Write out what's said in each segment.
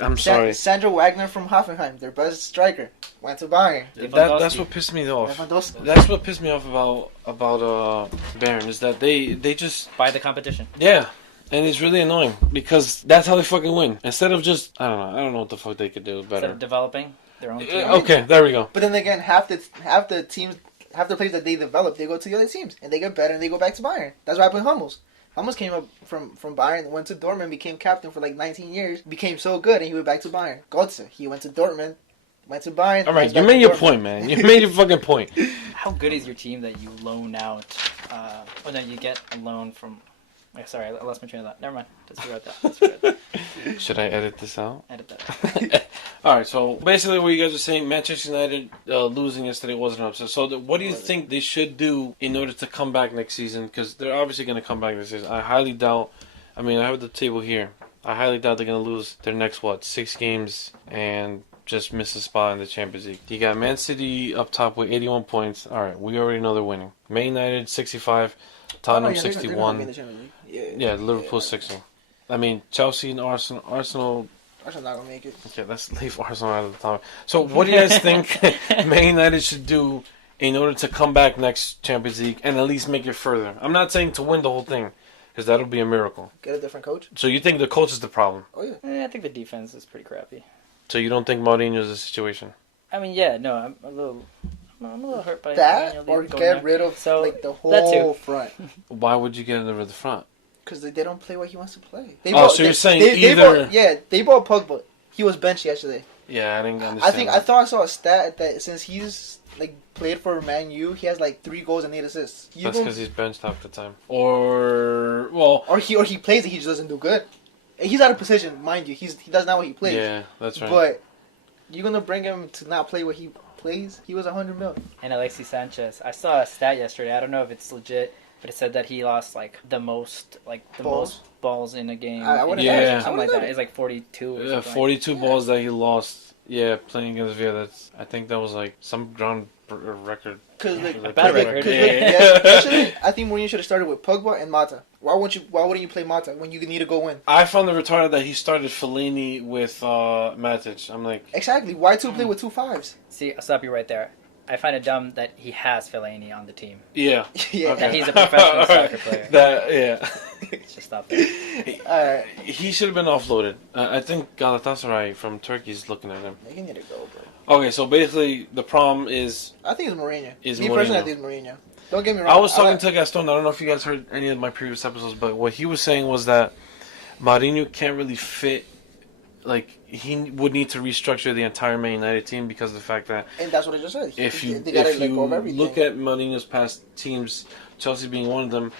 I'm sorry. Sandro Wagner from Hoffenheim, their best striker, went to Bayern. That's what pissed me off. That's what pissed me off about Bayern is that they just buy the competition. Yeah. And it's really annoying because that's how they fucking win. Instead of just I don't know what the fuck they could do better. Instead of developing their own team. Okay, there we go. But then again, half the players that they develop, they go to the other teams and they get better and they go back to Bayern. That's what happened with Hummels. Hummels came up from Bayern, went to Dortmund, became captain for like 19 years, became so good, and he went back to Bayern. Götze, he went to Dortmund, went to Bayern. All right, you made your point, man. You made your fucking point. How good is your team that you loan out? Or that you get a loan from? Sorry, I lost my train of thought. Never mind. Let's forget that. Should I edit this out? Edit that. All right, so basically what you guys are saying, Manchester United losing yesterday wasn't an upset. So what do you think they should do in order to come back next season? Because they're obviously going to come back next season. I highly doubt. I mean, I have the table here. I highly doubt they're going to lose their next, 6 games and just miss a spot in the Champions League. You got Man City up top with 81 points. All right, we already know they're winning. Man United, 65. Tottenham, 61. Yeah, Liverpool 60. I mean, Chelsea and Arsenal Arsenal not going to make it. Okay, let's leave Arsenal out of the top. So what do you guys think Man United should do in order to come back next Champions League and at least make it further? I'm not saying to win the whole thing, because that'll be a miracle. Get a different coach. So you think the coach is the problem? Oh, yeah. I think the defense is pretty crappy. So you don't think Mourinho's the situation? I mean, yeah, no, I'm a little hurt by that, or get rid of the whole front. Why would you get rid of the front? Because they don't play what he wants to play. So you're saying either... They bought Pogba. He was benched yesterday. Yeah, I didn't understand. I thought I saw a stat that since he's played for Man U, he has 3 goals and 8 assists. That's because he's benched half the time. Or he plays and he just doesn't do good. And he's out of position, mind you. He does not what he plays. Yeah, that's right. But you're gonna bring him to not play what he plays? He was 100 million. And Alexis Sanchez. I saw a stat yesterday. I don't know if it's legit, but it said that he lost the most balls in a game. Something like that. It's 42 or something. Yeah, 42 balls that he lost. Yeah, playing against Villa. I think that was some ground record. A bad record. Yesterday, I think Mourinho should have started with Pogba and Mata. Why wouldn't you play Mata when you need to go win? I found it retarded that he started Fellaini with Matic. I'm like... Exactly. Why play with 2 5s? See, I'll stop you right there. I find it dumb that he has Fellaini on the team. Yeah. Yeah. That he's a professional soccer player. Just stop there. He should have been offloaded. I think Galatasaray from Turkey is looking at him. They need to go, bro. Okay, so basically the problem is... I think it's Mourinho. Personally, I think it's Mourinho. Don't get me wrong. I was talking to Gaston. I don't know if you guys heard any of my previous episodes, but what he was saying was that Mourinho can't really fit... he would need to restructure the entire Man United team because of the fact that... And that's what I just said. If you look at Mourinho's past teams, Chelsea being one of them,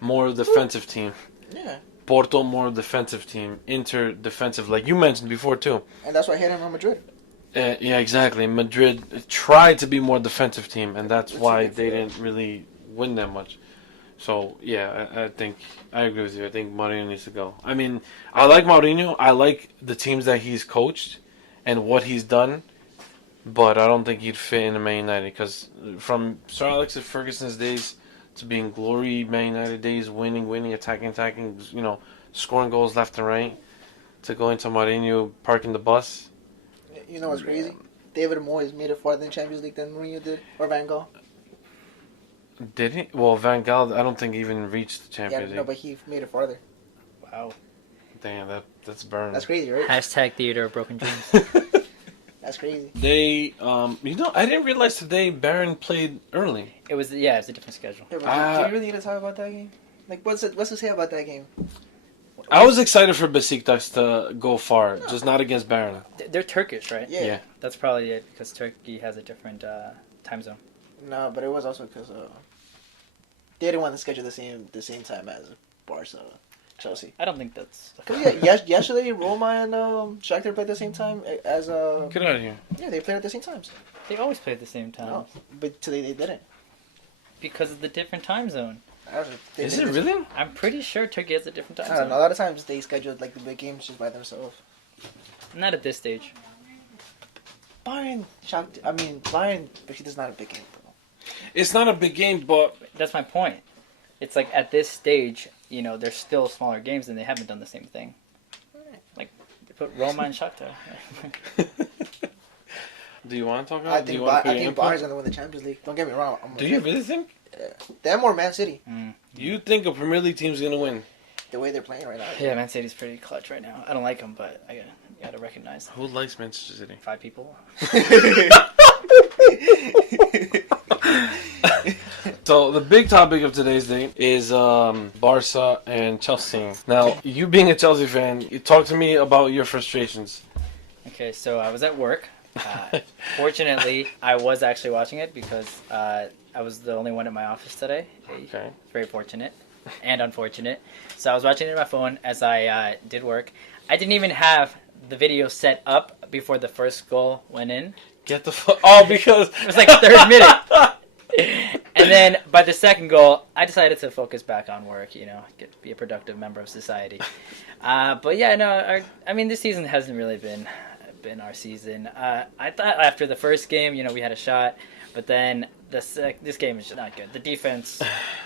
more defensive team. Yeah. Porto, more defensive team. Inter, defensive, like you mentioned before, too. And that's why I hate him on Madrid. Yeah, exactly. Madrid tried to be more defensive team, and that's why they didn't really win that much. So, yeah, I think I agree with you. I think Mourinho needs to go. I mean, I like Mourinho. I like the teams that he's coached and what he's done, but I don't think he'd fit in the Man United because from Sir Alex Ferguson's days to being glory Man United days, winning, attacking, scoring goals left and right, to going to Mourinho parking the bus. You know what's crazy? David Moyes made it farther in Champions League than Mourinho did, or Van Gaal. Did he? Well, Van Gaal, I don't think even reached the Champions League. No, but he made it farther. Wow. Damn, that's burned. That's crazy, right? # Theater of Broken Dreams. That's crazy. They, I didn't realize today Bayern played early. It was a different schedule. Yeah, do you really need to talk about that game? What's to say about that game? I was excited for Besiktas to go far, just not against Bayern. They're Turkish, right? Yeah. That's probably it, because Turkey has a different time zone. No, but it was also because they didn't want to schedule the same time as Barca, Chelsea. I don't think that's... Yesterday, Roma and Shakhtar played at the same time as... Get out of here. Yeah, they played at the same times. They always play at the same time. No, but today they didn't. Because of the different time zone. Is it really? I'm pretty sure Turkey has a different time zone. I don't know. A lot of times they scheduled the big games just by themselves. Not at this stage. Bayern, but it's not a big game, bro. It's not a big game, but... That's my point. It's at this stage, there's still smaller games and they haven't done the same thing. put Roma and Shakhtar. Do you want to talk about? I think Bayern's gonna win the Champions League. Don't get me wrong. Do you really think? Yeah. They have more Man City. You think a Premier League team's gonna win? The way they're playing right now. Yeah, Man City's pretty clutch right now. I don't like them, but I gotta recognize. Who likes Manchester City? 5 people. So the big topic of today's day is Barca and Chelsea. Now, you being a Chelsea fan, you talk to me about your frustrations. Okay, so I was at work. Fortunately, I was actually watching it because I was the only one in my office today. Okay. Very fortunate and unfortunate. So I was watching it on my phone as I did work. I didn't even have the video set up before the first goal went in. Get the fuck... Oh, because... It was like the 3rd minute. And then by the second goal, I decided to focus back on work, be a productive member of society. But yeah, no, I mean, this season hasn't really been our season. I thought after the first game, we had a shot, but then this game is just not good. The defense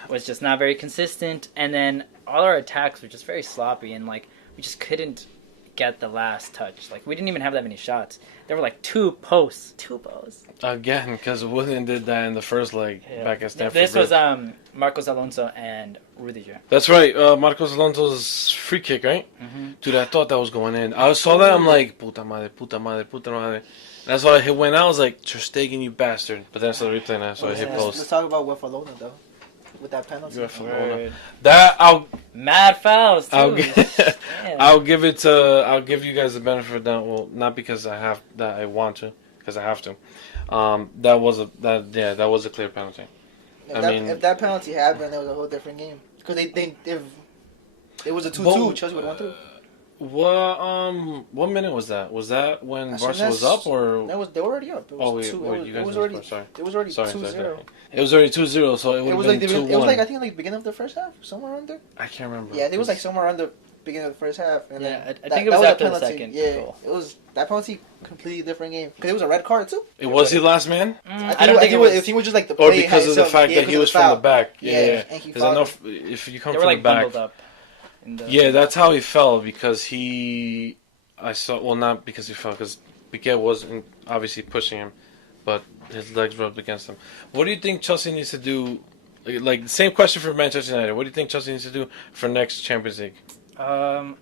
was just not very consistent, and then all our attacks were just very sloppy, and we just couldn't get the last touch. We didn't even have that many shots. There were 2 posts. 2 posts. Again, because Willian did that in the first leg back at Stamford This Bridge. was Marcos Alonso and Rudiger. That's right, Marcos Alonso's free kick, right? Mm-hmm. Dude, I thought that was going in. I saw that, I'm like, puta madre, puta madre, puta madre. And that's why I went out, I was like, Ter Stegen, you bastard. But then I started replaying that, so I hit post. Let's talk about Barcelona, though. With that penalty. Mad fouls too. I'll give you guys the benefit of that. Well, not because I want to, because I have to. That was a clear penalty. If that penalty happened, it was a whole different game. Because if it was a 2-2, Chelsea would have won through. What minute was that? Was that when Barca was up, or they were already up? It was It was already 2-0. It was already 2-0, so it would have been 2-1. It was I think beginning of the first half, somewhere around there. I can't remember. Yeah, it was somewhere around the beginning of the first half. And I think it was after the second goal. It was that penalty, completely different game. Because it was a red card too. Was he last man? I don't think it was just the play. Or because of the fact that he was from the back. Yeah. Because I know if you come from the back. Bundled up. That's how he fell, because not because he fell, because Piqué wasn't obviously pushing him, but his legs rubbed against him. What do you think Chelsea needs to do? The same question for Manchester United. What do you think Chelsea needs to do for next Champions League?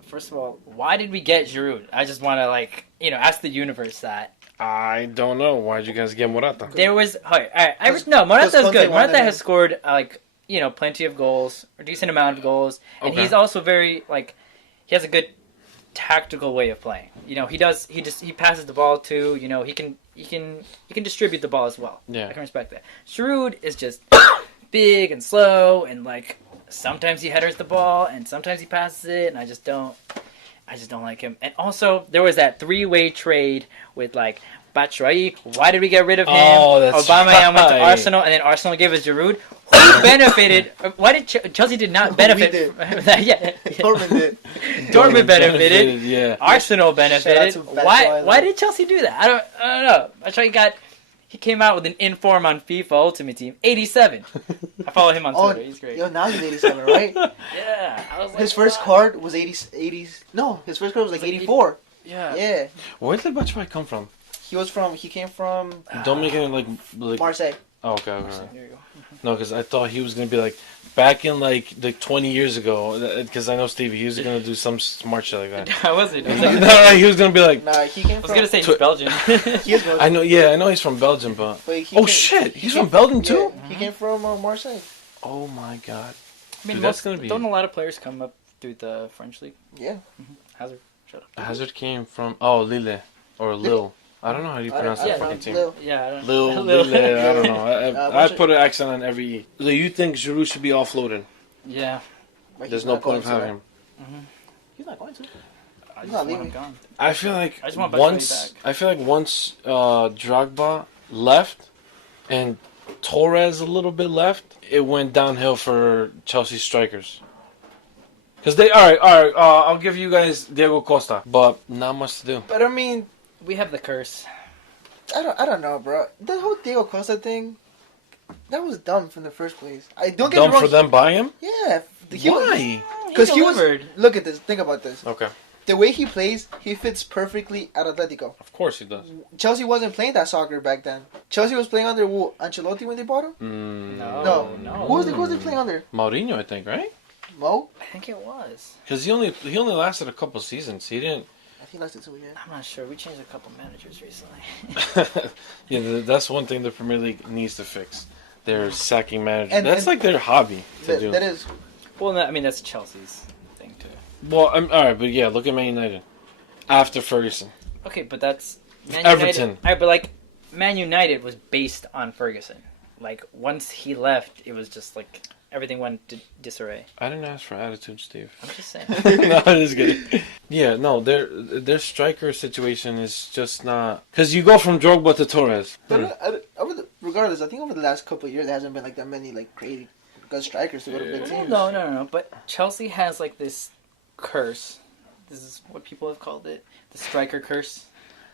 First of all, why did we get Giroud? I just want to ask the universe that. I don't know. Why did you guys get Morata? There was Morata is good. Morata has scored plenty of goals, a decent amount of goals, and he's also very he has a good tactical way of playing. He passes the ball too. He can distribute the ball as well. Yeah, I can respect that. Giroud is just big and slow, and sometimes he headers the ball and sometimes he passes it, and I just don't like him. And also there was that 3-way trade with Batshuayi. Why did we get rid of him? Aubameyang went to Arsenal, and then Arsenal gave us Giroud. Who benefited? Why did Chelsea did not benefit? Dortmund did. Dortmund benefited. Yeah. Arsenal benefited. Why did Chelsea do that? I don't know. Batshuayi he came out with an inform on FIFA Ultimate Team 87. I follow him on Twitter. He's great. Yo, now he's 87, right? Yeah. I was his first card was 80s. No, his first card was 84. Yeah. Yeah. Where did Batshuayi come from? He came from. Don't make it Marseille. Oh, okay. There you go. No, because I thought he was gonna be back in 20 years ago. Because I know Stevie, he was gonna do some smart shit like that. I wasn't. No, he was gonna be Nah, he came from. I was gonna say he's Belgian. He is Belgian. I know he's from Belgium, but he's from Belgium too. Yeah, he came from Marseille. Oh my god. I mean, dude, that's gonna be. Don't a lot of players come up through the French league? Yeah. Hazard. Shut up. Hazard came from Lille or Lille. I don't know how you pronounce that fucking team. Yeah, I don't know. Lille, I don't know. I put an accent on every E. So you think Giroud should be offloaded? Yeah. There's no point of having him. Mm-hmm. He's not going to. He's not leaving. Gone. I feel like once Drogba left and Torres a little bit left, it went downhill for Chelsea strikers. Because I'll give you guys Diego Costa, but not much to do. But I mean, we have the curse. I don't know, bro. The whole Diego Costa thing, that was dumb from the first place. Don't get dumb me wrong. for them buying him? Yeah. Why? Because he was. Look at this. Think about this. Okay. the way he plays, he fits perfectly at Atletico. Of course he does. Chelsea wasn't playing that soccer back then. Chelsea was playing under Ancelotti when they bought him. No. Who was they playing under? Mourinho, I think, right? Mo? I think it was. Because he only lasted a couple seasons. He didn't. I think that's it too. Yeah. I'm not sure. We changed a couple managers recently. Yeah, that's one thing the Premier League needs to fix. They're sacking managers. And- That's and- like their hobby to do. That is. Well, no, I mean that's Chelsea's thing too. Well, all right, but yeah, look at Man United after Ferguson. Okay, but that's Man Everton. United. All right, but like Man United was based on Ferguson. Like once he left, it was just like everything went disarray. I didn't ask for attitude, Steve. I'm just saying. No, I'm just kidding. Yeah, no, their striker situation is just not because you go from Drogba to Torres. Regardless, I think over the last couple of years, there hasn't been like that many like crazy good strikers to go to big teams. No. But Chelsea has like this curse. This is what people have called it, the striker curse.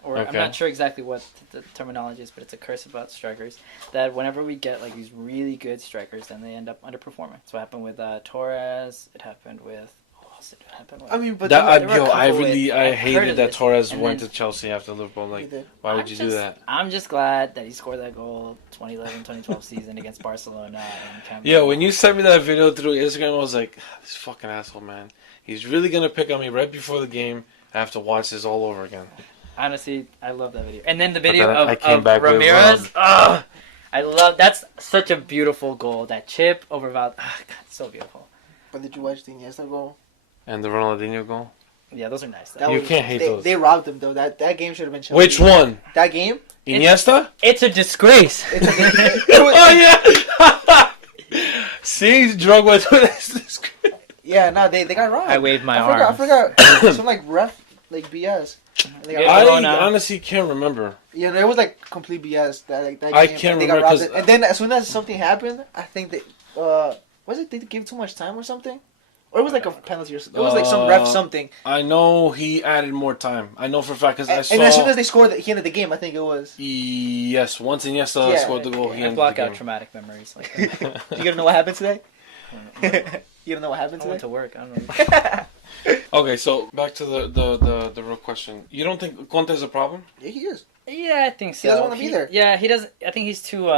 Or I'm Okay. not sure exactly what the terminology is, but it's a curse about strikers. That whenever we get like these really good strikers, then they end up underperforming. So it happened with Torres. It happened with. Who else did it happen with? I mean, but there were a I couple really I've heard hated of that this. Torres And went then- to Chelsea after Liverpool. Like, He did. why would you do that? I'm just glad that he scored that goal 2011-2012 season against Barcelona. And Camp Yeah, Nou. when you sent me that video through Instagram, I was like, this fucking asshole, man. He's really gonna pick on me right before the game. I have to watch this all over again. Honestly, I love that video. And then the video then I of came back with Ramirez. Ugh, I love that's such a beautiful goal. That chip over Val. God, so beautiful. But did you watch the Iniesta goal? And the Ronaldinho goal. Yeah, those are nice. That You was- can't hate they, those. They robbed him though. That game should have been Chelsea. Which one? That game? Iniesta? It's a disgrace. Oh yeah. See, Drogba to this. Yeah, no, they got robbed. I waved my I arms. forgot. Some like ref like BS. They got Yeah. robbed. I honestly can't remember. Yeah, it was like complete BS. That game. I can't and they remember got robbed. 'cause- And then as soon as something happened, I think they was it they gave too much time or something, or it was like a penalty or something. It was like some ref something. I know he added more time. I know for a fact because I saw. And as soon as they scored, he ended the game. I think it was. Yes, once Iniesta Yeah. scored the goal, he I ended block the out game. traumatic memories. Like You gonna know what happened today? You don't know what happened I went today? to work. I don't know. Okay, so back to the real question. You don't think Conte's a problem? Yeah, he is. Yeah, I think so. He doesn't wanna be there. Yeah, he doesn't. I think he's too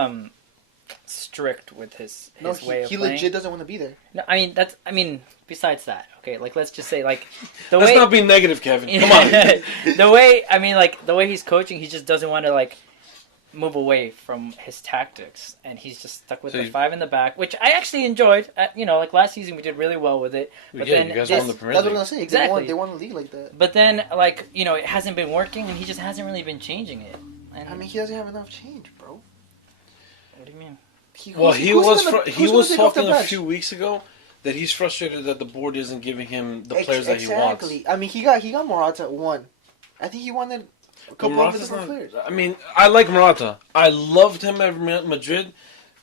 strict with his No, way of he playing. legit doesn't want to be there. No, I mean, besides that, okay, like let's just say like the Let's way not be negative, Kevin. Come on. the way I mean, like the way he's coaching, he just doesn't want to like move away from his tactics, and he's just stuck with So the he's- 5 in the back, which I actually enjoyed. Like last season, we did really well with it. But Yeah, then you guys this- won the Premier That's what I'm League. gonna say. Exactly. They won the league like that. But then, like it hasn't been working, and he just hasn't really been changing it. And I mean, he doesn't have enough change, bro. what do you mean? Well, he was take off the talking a bench? few weeks ago that he's frustrated that the board isn't giving him the players that he wants. Exactly. I mean, he got Morata at 1. I think he wanted a couple of Morata's different not- players. I mean, I like Morata. I loved him at Madrid,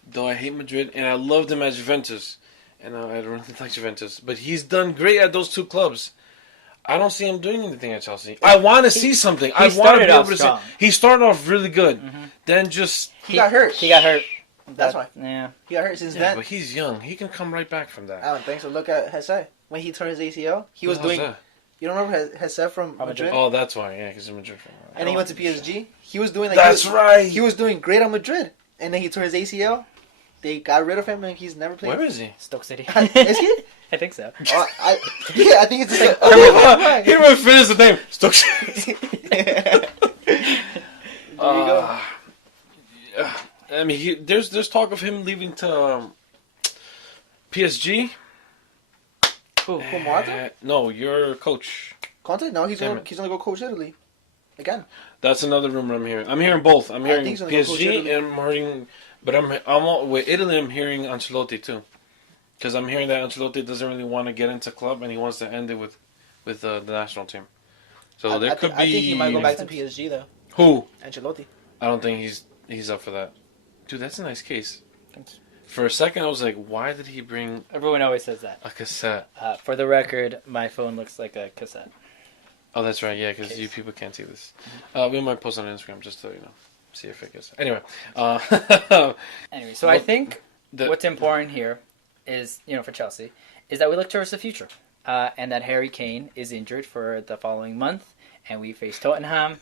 though I hate Madrid, and I loved him at Juventus, and I don't really like Juventus. But he's done great at those two clubs. I don't see him doing anything at Chelsea. I want to see something. I want to started be off able to see. strong. He started off really good. Mm-hmm. Then just He got hurt. He got hurt. That's why. Yeah. He got hurt since yeah, then. but he's young. He can come right back from that. I don't think so. Look at Hesse. When he tore his ACL, he was How's doing. that? You don't remember Hesse from Madrid? Oh, that's why. Yeah, because he's a Madrid fan. And he went to PSG. He was doing like That's right. He was doing great on Madrid, and then he tore his ACL. They got rid of him, and he's never played. Where is he? Stoke City. Is he? I think so. I think it's just like. He didn't even finish the name. Stoke. There you go. Yeah. I mean, there's talk of him leaving to PSG. Who? Who, Morata? No, your coach. Conte? No, he's Damn gonna it. go coach Italy again. That's another rumor I'm hearing. I'm hearing both. I'm I hearing think he's gonna go coach PSG Italy. and I'm hearing, but I'm all, with Italy. I'm hearing Ancelotti too, because I'm hearing that Ancelotti doesn't really want to get into club and he wants to end it with the national team. So there could be. I think he might go back to PSG though. Who? Ancelotti. I don't think he's up for that. Dude, that's a nice case. Thanks. For a second, I was like, why did he bring Everyone always says that. a cassette? For the record, my phone looks like a cassette. Oh, that's right, yeah, because Case. you people can't see this. We might post on Instagram just to, see if it gets... Anyway. Anyway, so I What- think the- what's important here is, for Chelsea, is that we look towards the future. and that Harry Kane is injured for the following month, and we face Tottenham.